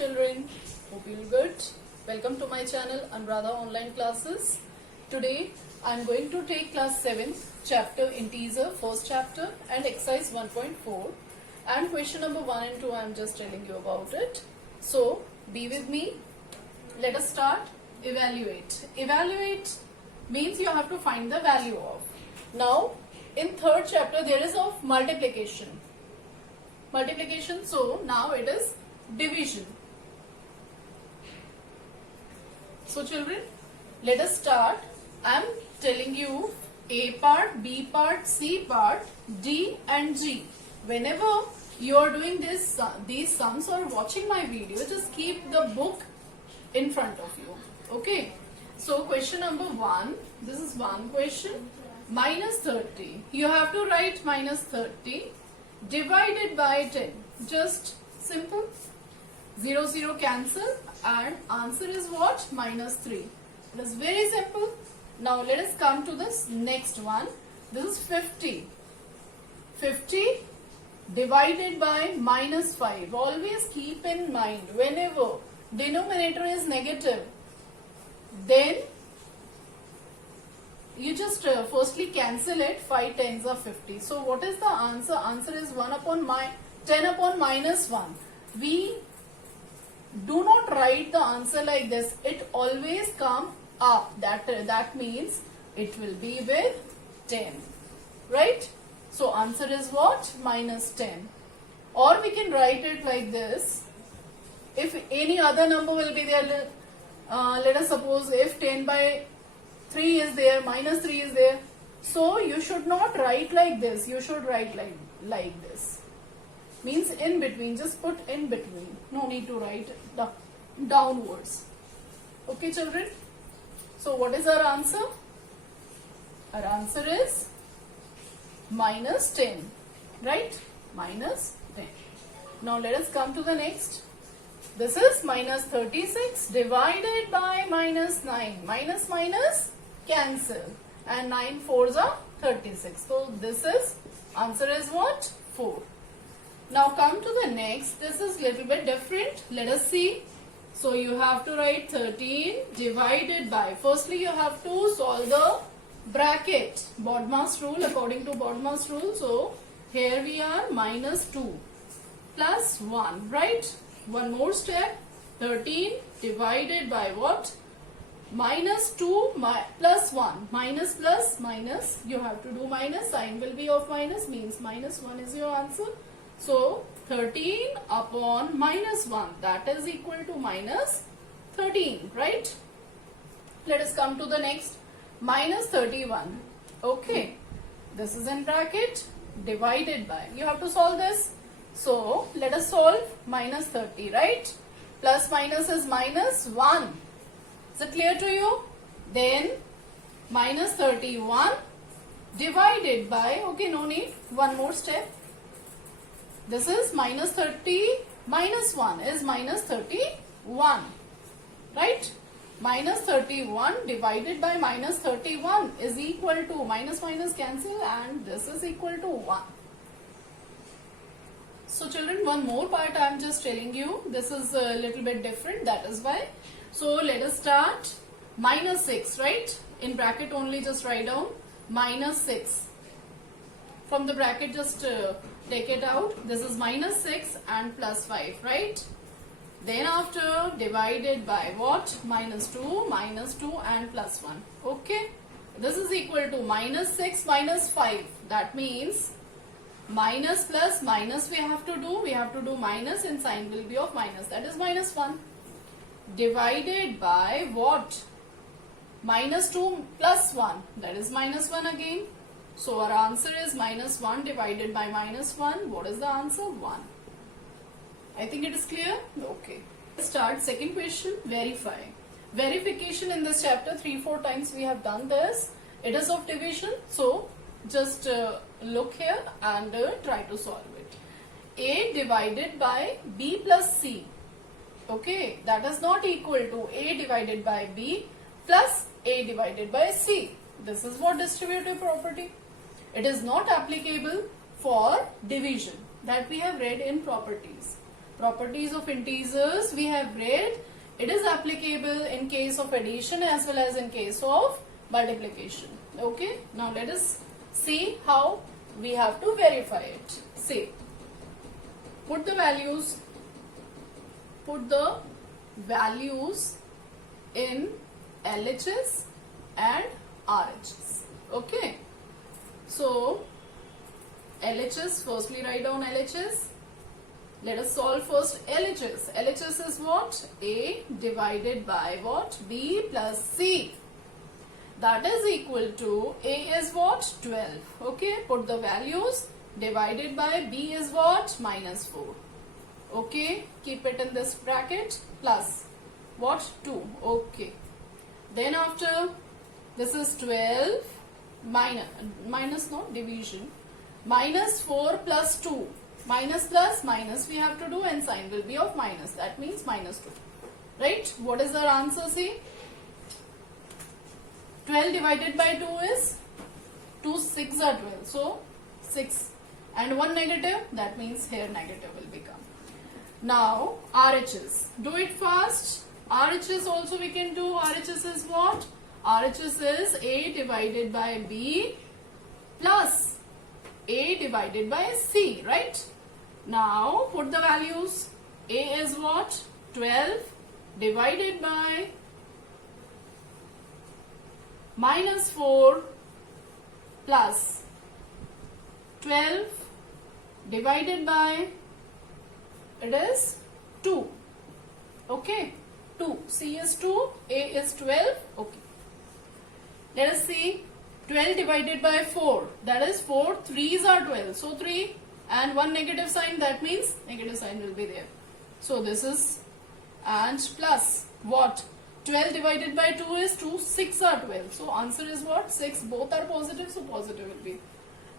Children, hope you're good. Welcome to my channel Anuradha Online Classes. Today I am going to take class 7 chapter integer, first chapter, and exercise 1.4, and question number 1 and 2 I am just telling you about it. So be with me. Let us start. Evaluate. Evaluate means you have to find the value of. Now in third chapter there is of multiplication. So now it is division. So children, let us start. I am telling you A part, B part, C part, D and G. Whenever you are doing these sums or watching my video, just keep the book in front of you. Okay. So question number 1, this is one question. Minus 30. You have to write minus 30 divided by 10. Just simple. 0, 0 cancel and answer is what? Minus 3. It is very simple. Now let us come to this next one. This is 50. 50 divided by minus 5. Always keep in mind, whenever denominator is negative, then you just firstly cancel it. 5 tens are 50. So what is the answer? Answer is 10 upon minus 1. We do not write the answer like this. It always come up. That means it will be with 10. Right? So answer is what? Minus 10. Or we can write it like this. If any other number will be there, let us suppose if 10 by 3 is there, minus 3 is there. So you should not write like this. You should write like this. Means in between. Just put in between. No need to write downwards. Okay children. So what is our answer? Our answer is minus 10. Right? Minus 10. Now let us come to the next. This is minus 36 divided by minus 9. Minus minus cancel. And 9 fours are 36. So this is, answer is what? 4. Now come to the next. This is little bit different. Let us see. So you have to write 13 divided by. Firstly you have to solve the bracket. BODMAS rule, according to BODMAS rule. So here we are minus 2 plus 1. Right? One more step. 13 divided by what? Minus 2 plus 1. Minus plus minus. You have to do minus. Sign will be of minus. Means minus 1 is your answer. So 13 upon minus 1, that is equal to minus 13, right? Let us come to the next. Minus 31. Okay. This is in bracket divided by. You have to solve this. So let us solve minus 30, right? Plus minus is minus 1. Is it clear to you? Then minus 31 divided by, okay, no need. One more step. This is minus 30 minus 1 is minus 31. Right? Minus 31 divided by minus 31 is equal to minus minus cancel and this is equal to 1. So children, one more part I am just telling you. This is a little bit different. That is why. So let us start. Minus 6. Right? In bracket only just write down minus 6. From the bracket just take it out. This is minus 6 and plus 5, right? Then after divided by what? Minus 2 and plus 1. Okay. This is equal to minus 6 minus 5. That means minus plus minus we have to do. We have to do minus and sign will be of minus. That is minus 1. Divided by what? Minus 2 plus 1. That is minus 1 again. So our answer is minus 1 divided by minus 1. What is the answer? 1. I think it is clear? Okay. Let's start second question. Verify. Verification in this chapter 3-4 times we have done this. It is of division. So just look here and try to solve it. A divided by B plus C. Okay. That is not equal to A divided by B plus A divided by C. This is what distributive property. It is not applicable for division that we have read in properties. Properties of integers we have read. It is applicable in case of addition as well as in case of multiplication. Okay. Now let us see how we have to verify it. See, put the values in LHS and RHS. Okay. So LHS, firstly write down LHS. Let us solve first LHS. LHS is what? A divided by what? B plus C. That is equal to, A is what? 12. Okay, put the values. Divided by B is what? Minus 4. Okay, keep it in this bracket. Plus what? 2. Okay. Then after, this is 12 division. Minus 4 plus 2. Minus plus minus we have to do and sign will be of minus. That means minus 2. Right? What is our answer? See? 12 divided by 2 is 2 6 are 12. So 6 and 1 negative. That means here negative will become. Now RHS. Do it fast. RHS also we can do. RHS is what? RHS is A divided by B plus A divided by C, right? Now put the values. A is what? 12 divided by minus 4 plus 12 divided by, it is 2. Okay, 2. C is 2, A is 12. Okay. Let us see. 12 divided by 4, that is 4 3s are 12, so 3 and 1 negative sign, that means negative sign will be there. So this is, and plus what? 12 divided by 2 is 2 6 are 12, so answer is what? 6. Both are positive, so positive will be.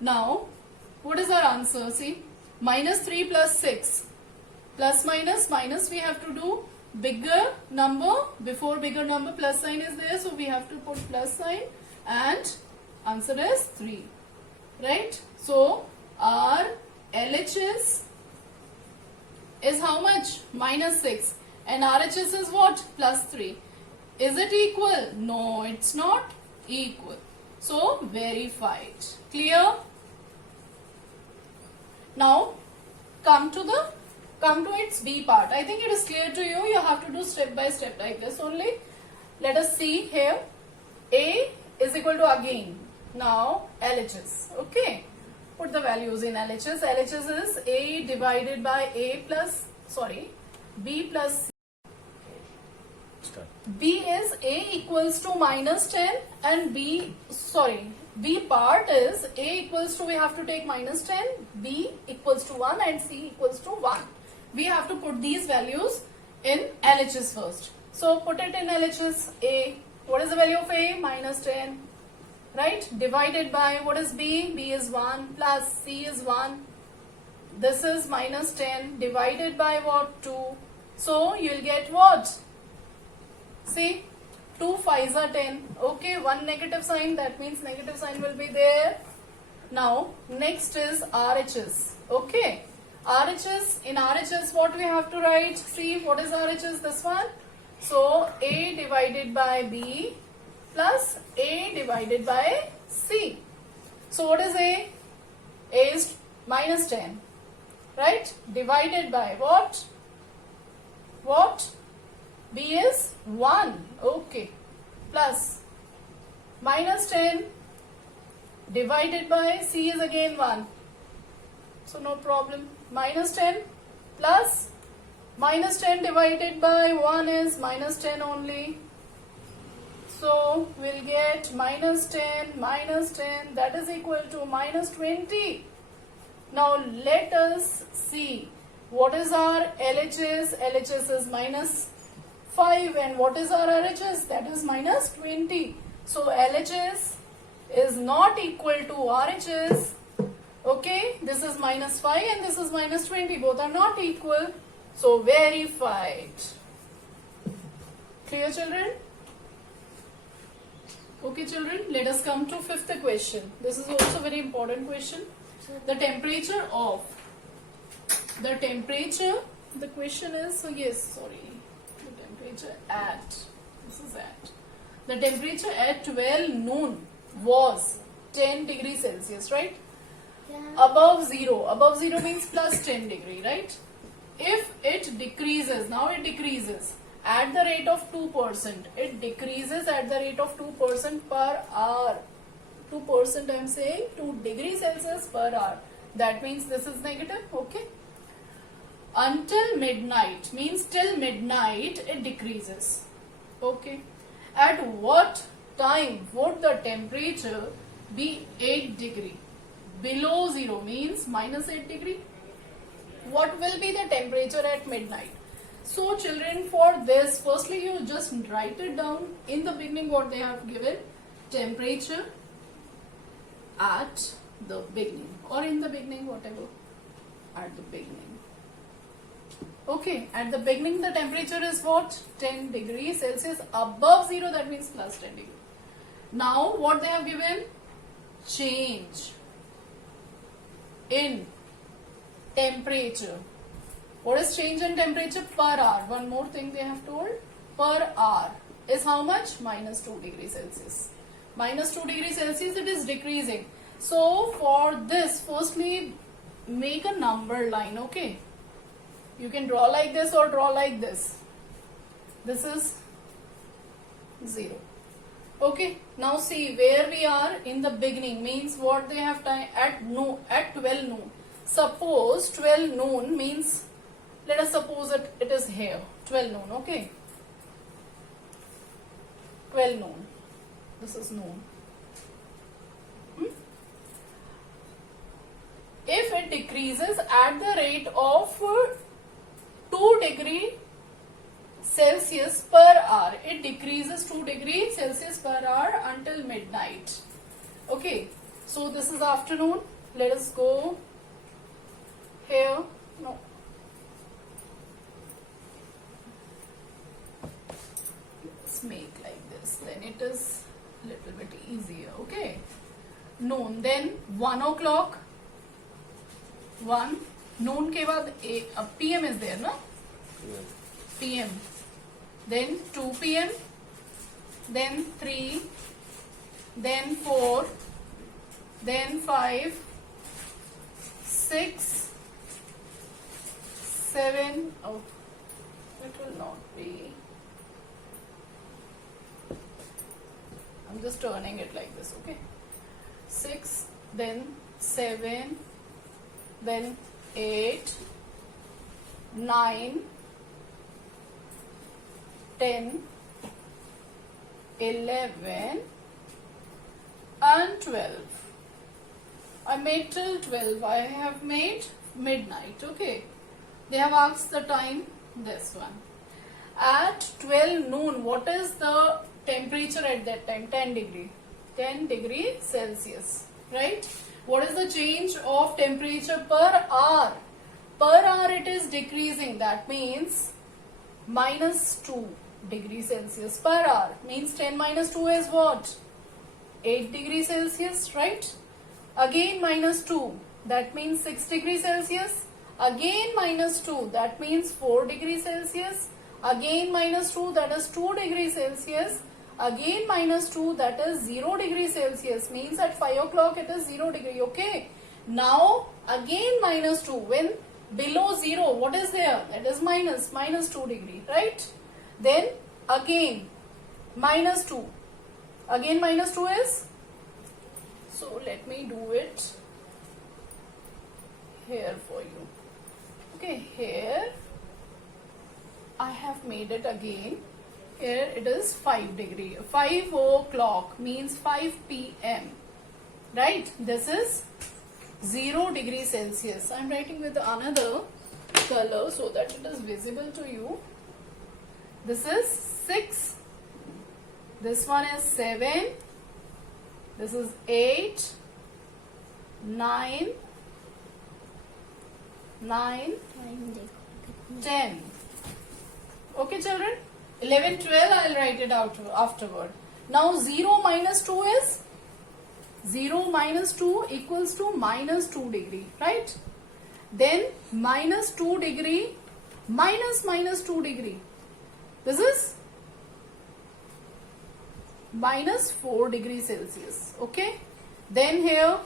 Now what is our answer? See, minus 3 plus 6, plus minus we have to do bigger number, before bigger number plus sign is there, so we have to put plus sign, and answer is 3, right? So our LHS is how much? Minus 6, and RHS is what? Plus 3. Is it equal? No, it's not equal. So verify it. Clear? Now come to its B part. I think it is clear to you. You have to do step by step like this only. Let us see here. A is equal to, again, now LHS. Okay, put the values in LHS. LHS is A divided by B plus C. B is A equals to minus 10 and B part is A equals to, we have to take minus 10, B equals to 1 and C equals to 1. We have to put these values in LHS first. So put it in LHS. A, what is the value of A? Minus 10, right? Divided by, what is B? B is 1 plus C is 1. This is minus 10 divided by what? 2. So you will get what? See, 2 5s are 10. Okay, 1 negative sign, that means negative sign will be there. Now next is RHS. Okay, RHS, in RHS what we have to write? See, what is RHS? This one. So A divided by B plus A divided by C. So what is A? A is minus 10, right? Divided by what? What? B is 1. Okay. Plus minus 10 divided by C is again 1. So no problem. Minus 10 plus minus 10 divided by 1 is minus 10 only. So we'll get minus 10, that is equal to minus 20. Now let us see what is our LHS. LHS is minus 5 and what is our RHS? That is minus 20. So LHS is not equal to RHS. Okay, this is minus 5 and this is minus 20. Both are not equal. So verified. Clear, children? Okay, children, let us come to fifth question. This is also very important question. The temperature the question is, so yes, sorry, the temperature at, this is at, the temperature at 12 noon was 10 degrees Celsius, right? Yeah. Above zero means plus 10 degree, right? If it decreases, now it decreases at the rate of 2%, it decreases at the rate of 2% per hour. 2% I am saying, 2 degrees Celsius per hour. That means this is negative, okay? Until midnight means till midnight it decreases, okay? At what time would the temperature be 8 degree? Below zero means minus 8 degree. What will be the temperature at midnight? So children, for this, firstly you just write it down in the beginning what they have given. Temperature at the beginning, or in the beginning, whatever, at the beginning. Okay, at the beginning the temperature is what? 10 degrees Celsius. Above zero, that means plus 10 degree. Now what they have given? Change in temperature. What is change in temperature? Per hour. One more thing they have told. Per hour is how much? Minus 2 degrees Celsius. Minus 2 degrees Celsius, it is decreasing. So for this, firstly make a number line, okay? You can draw like this or draw like this. This is 0. Okay, now see where we are in the beginning means what they have time at noon, at 12 noon. Suppose 12 noon means, let us suppose that it is here, 12 noon, okay? 12 noon, this is noon. If it decreases at the rate of 2 degree Celsius per hour, it decreases 2 degrees Celsius per hour until midnight. Okay, so this is afternoon. Let us go here. No. Let's make like this. Then it is a little bit easier. Okay. Noon. Then 1 o'clock. 1. Noon के बाद PM is there, no? PM. Then 2 PM. Then 3. Then 4. Then 5. 6. 7. Oh, it will not be. I'm just turning it like this, okay? 6. Then 7. Then 8, 9, 10, 11 and 12. I made till 12. I have made midnight. Okay. They have asked the time, this one. At 12 noon, what is the temperature at that time? 10 degree. 10 degree Celsius. Right? What is the change of temperature per hour? Per hour it is decreasing. That means minus 2 degrees Celsius per hour. Means 10 minus 2 is what? 8 degrees Celsius, right? Again minus 2. That means 6 degrees Celsius. Again minus 2. That means 4 degrees Celsius. Again minus 2. That is 2 degrees Celsius. Again minus 2, that is 0 degrees Celsius, means at 5 o'clock it is 0 degree, okay? Now again minus 2, when below 0, what is there? That is minus 2 degree, right? Then again minus 2, again minus 2 is, so let me do it here for you. Okay, here I have made it again. Here it is 5 degree. 5 o'clock means 5 p.m. Right? This is 0 degree Celsius. I am writing with another color so that it is visible to you. This is 6. This one is 7. This is 8. 9. 10. Okay, children? 11, 12, I'll write it out afterward. Now 0 minus 2 is? 0 minus 2 equals to minus 2 degree, right? Then minus 2 degree minus 2 degree. This is minus 4 degrees Celsius. Okay. Then here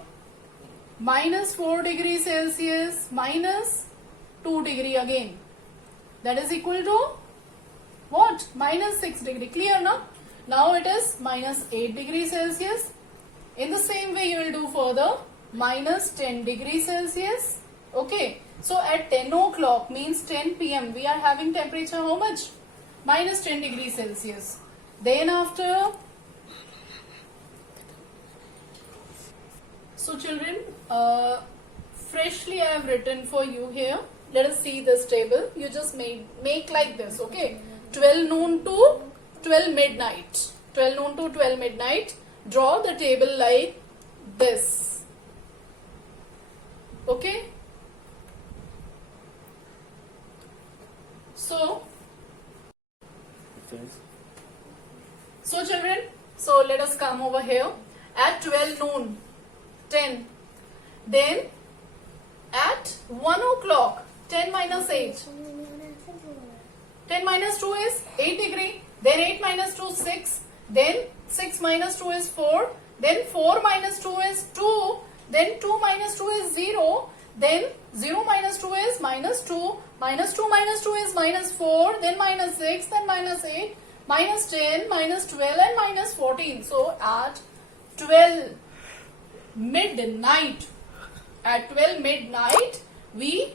minus 4 degrees Celsius minus 2 degree again. That is equal to what? Minus 6 degree. Clear now? Now it is minus 8 degrees Celsius. In the same way you will do further minus 10 degrees Celsius. Okay. So at 10 o'clock means 10 p.m. we are having temperature how much? Minus 10 degrees Celsius. Then after, so children, freshly I have written for you here. Let us see this table. You just make like this, okay? 12 noon to 12 midnight. 12 noon to 12 midnight. Draw the table like this. Okay? So children, so let us come over here. At 12 noon, 10. Then at 1 o'clock, 10 minus 8. 10 minus 2 is 8 degree. Then 8 minus 2 is 6. Then 6 minus 2 is 4. Then 4 minus 2 is 2. Then 2 minus 2 is 0. Then 0 minus 2 is minus 2. Minus 2 minus 2 is minus 4. Then minus 6. Then minus 8. Minus 10. Minus 12 and minus 14. So at 12 midnight. At 12 midnight we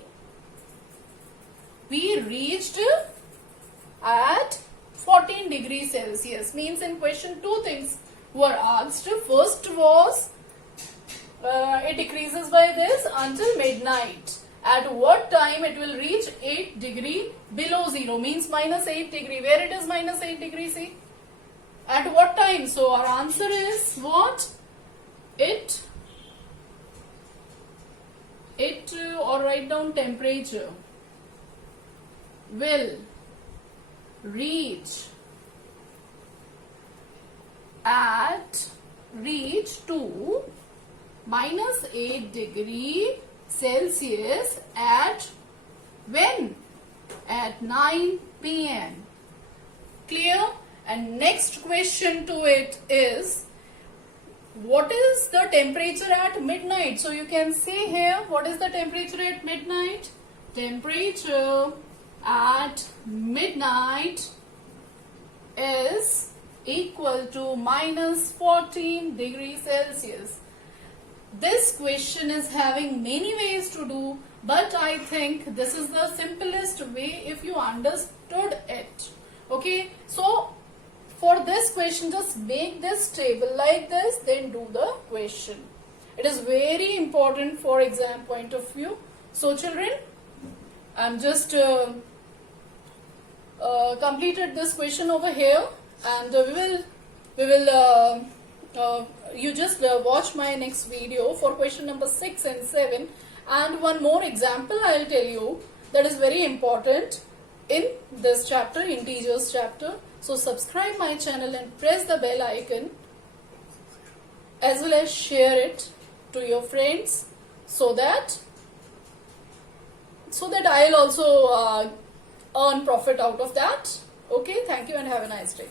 reached at 14 degrees Celsius. Means in question two things were asked. First was it decreases by this until midnight. At what time it will reach 8 degree below 0 means minus 8 degree. Where it is minus 8 degree, see? At what time? So our answer is what? It or write down temperature will reach to minus 8 degree Celsius at when? At 9 p.m. Clear? And next question to it is, what is the temperature at midnight? So you can see here, what is the temperature at midnight? Temperature at midnight is equal to minus 14 degrees Celsius. This question is having many ways to do, but I think this is the simplest way if you understood it. Okay, so for this question, just make this table like this, then do the question. It is very important for exam point of view. So children, I'm just completed this question over here, and we will you just watch my next video for question number 6 and 7, and one more example I'll tell you that is very important in this chapter, integers chapter. So subscribe my channel and press the bell icon, as well as share it to your friends, so that I'll also earn profit out of that. Okay, thank you and have a nice day.